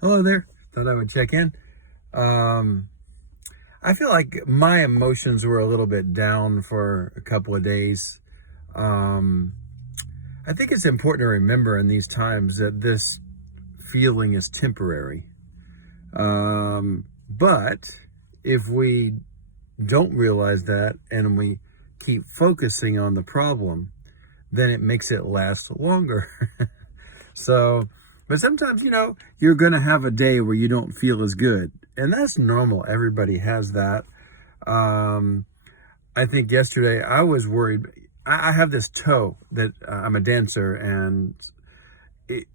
Hello there. Thought I would check in. Um, I feel like my emotions were a little bit down for a couple of days. Um, I think it's important to remember in these times that this feeling is temporary. But if we don't realize that and we keep focusing on the problem, then it makes it last longer. So, but sometimes, you're going to have a day where you don't feel as good. And that's normal. Everybody has that. Um, I think yesterday I was worried. I have this toe that I'm a dancer and it,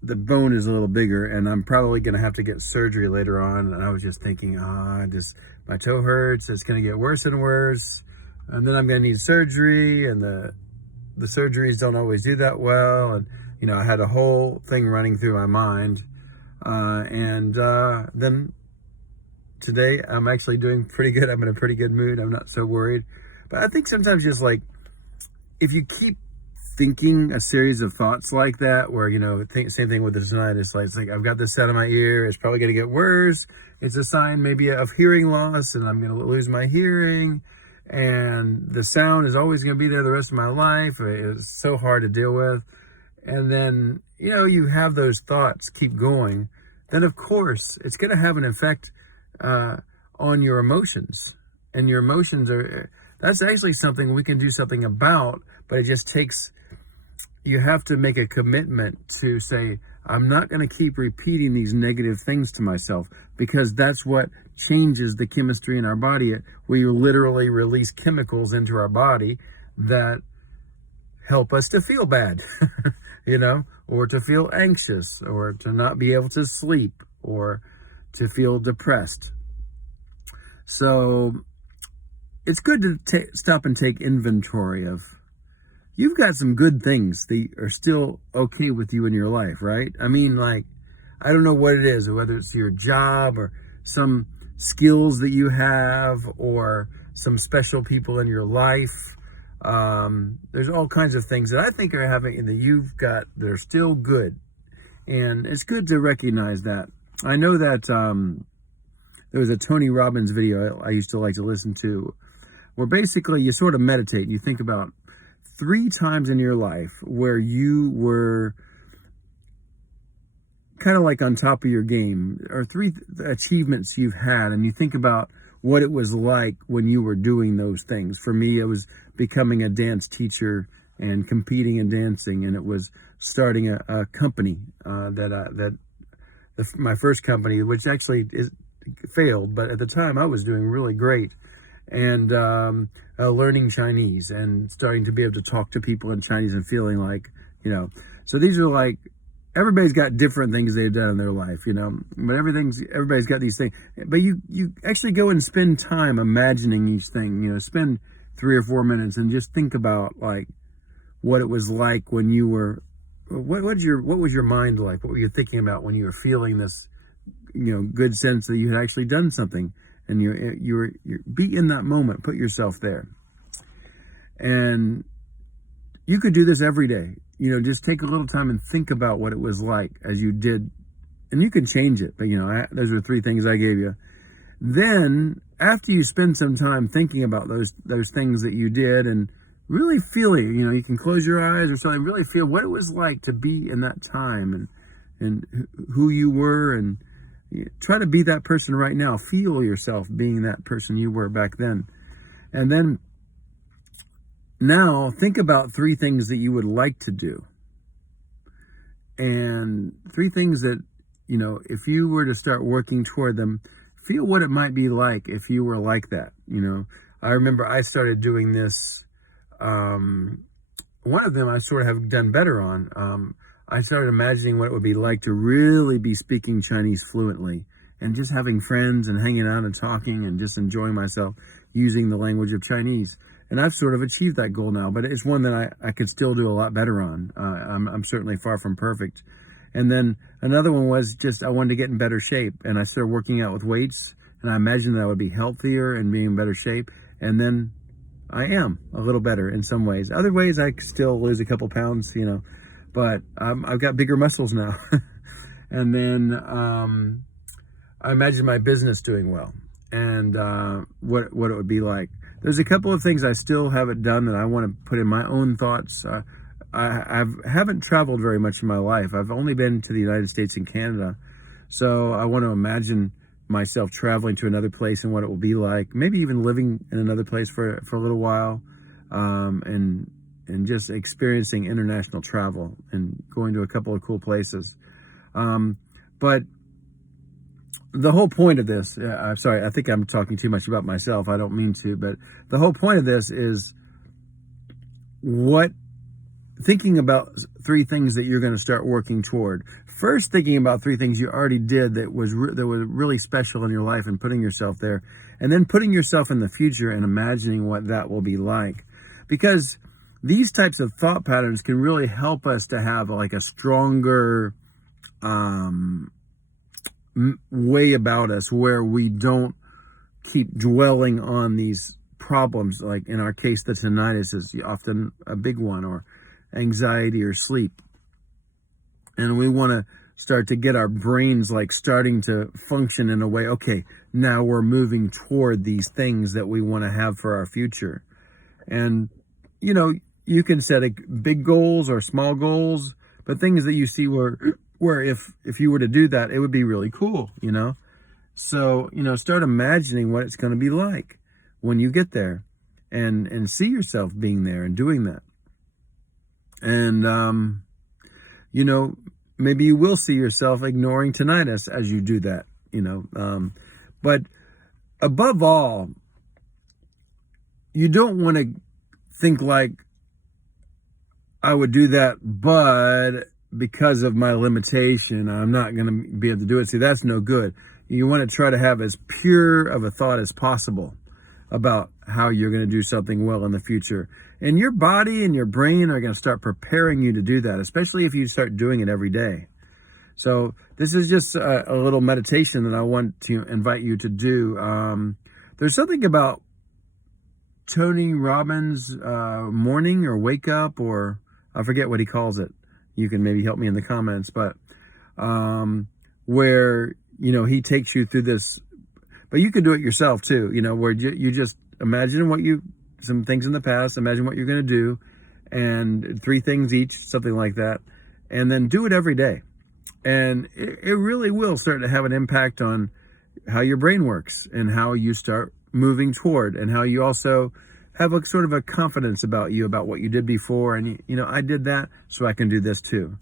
the bone is a little bigger and I'm probably going to have to get surgery later on. And I was just thinking, my toe hurts. It's going to get worse and worse. And then I'm going to need surgery and the surgeries don't always do that well. And, I had a whole thing running through my mind. And then today I'm actually doing pretty good. I'm in a pretty good mood. I'm not so worried. But I think sometimes just like, if you keep thinking a series of thoughts like that, where, same thing with the tinnitus, like, it's like, I've got this set of my ear. It's probably going to get worse. It's a sign maybe of hearing loss and I'm going to lose my hearing. And the sound is always going to be there the rest of my life. It's so hard to deal with. And then, you have those thoughts keep going, then of course it's going to have an effect on your emotions. And your emotions that's actually something we can do something about, but it just takes, you have to make a commitment to say, I'm not going to keep repeating these negative things to myself, because that's what changes the chemistry in our body. We literally release chemicals into our body that help us to feel bad, or to feel anxious, or to not be able to sleep, or to feel depressed. So it's good to stop and take inventory of, you've got some good things that are still okay with you in your life, right? I mean, like, I don't know what it is, whether it's your job or some skills that you have or some special people in your life. There's all kinds of things that I think are having that you've got that are still good. And it's good to recognize that. I know that there was a Tony Robbins video I used to like to listen to, where basically you sort of meditate. You think about 3 times in your life where you were kind of like on top of your game, or 3 achievements you've had, and you think about what it was like when you were doing those things. For me, it was becoming a dance teacher and competing in dancing, and it was starting a company my first company, which actually failed, but at the time I was doing really great, and learning Chinese and starting to be able to talk to people in Chinese and feeling like, so these are like, everybody's got different things they've done in their life, but everybody's got these things, but you actually go and spend time imagining each thing, spend 3 or 4 minutes and just think about like what it was like when you were, what was your mind like? What were you thinking about when you were feeling this, good sense that you had actually done something, and you be in that moment, put yourself there. And you could do this every day, just take a little time and think about what it was like as you did, and you can change it. But, those are 3 things I gave you. Then after you spend some time thinking about those things that you did and really feel it, you can close your eyes or something, really feel what it was like to be in that time and who you were, and try to be that person right now. Feel yourself being that person you were back then. And then now think about 3 things that you would like to do. And 3 things that, if you were to start working toward them, feel what it might be like if you were like that. I remember I started doing this. One of them I sort of have done better on. I started imagining what it would be like to really be speaking Chinese fluently, and just having friends and hanging out and talking and just enjoying myself using the language of Chinese. And I've sort of achieved that goal now, but it's one that I could still do a lot better on. I'm certainly far from perfect. And then another one was just, I wanted to get in better shape, and I started working out with weights, and I imagined that I would be healthier and being in better shape. And then I am a little better in some ways. Other ways I still lose a couple pounds, but I've got bigger muscles now. And then I imagine my business doing well, and what it would be like. There's a couple of things I still haven't done that I want to put in my own thoughts. I haven't traveled very much in my life. I've only been to the United States and Canada. So I want to imagine myself traveling to another place and what it will be like, maybe even living in another place for a little while, and just experiencing international travel and going to a couple of cool places. But the whole point of this, I'm sorry, I think I'm talking too much about myself. I don't mean to, but the whole point of this is thinking about 3 things that you're going to start working toward. First, thinking about 3 things you already did that were really special in your life and putting yourself there. And then putting yourself in the future and imagining what that will be like. Because these types of thought patterns can really help us to have like a stronger way about us, where we don't keep dwelling on these problems. Like in our case, the tinnitus is often a big one, or anxiety or sleep. And we want to start to get our brains like starting to function in a way, okay, now we're moving toward these things that we want to have for our future. And, you know, you can set big goals or small goals, but things that you see where if you were to do that, it would be really cool, you know? So, you know, start imagining what it's going to be like when you get there, and see yourself being there and doing that. And, you know, maybe you will see yourself ignoring tinnitus as you do that, you know. But above all, you don't want to think like, I would do that, but because of my limitation, I'm not going to be able to do it. See, that's no good. You want to try to have as pure of a thought as possible about how you're going to do something well in the future. And your body and your brain are going to start preparing you to do that, especially if you start doing it every day. So this is just a little meditation that I want to invite you to do. There's something about Tony Robbins' morning or wake up, or I forget what he calls it. You can maybe help me in the comments, but where, you know, he takes you through this, but you can do it yourself too, you know, where you just imagine some things in the past, imagine what you're going to do, and 3 things each, something like that, and then do it every day. And it really will start to have an impact on how your brain works and how you start moving toward, and how you also have a sort of a confidence about you, about what you did before. And, you know, I did that, so I can do this too.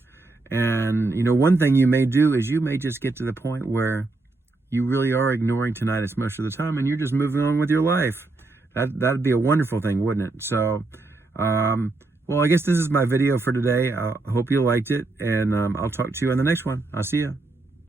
And, you know, one thing you may do is you may just get to the point where you really are ignoring tinnitus most of the time, and you're just moving on with your life. That'd be a wonderful thing, wouldn't it? So, well, I guess this is my video for today. I hope you liked it, and I'll talk to you on the next one. I'll see you.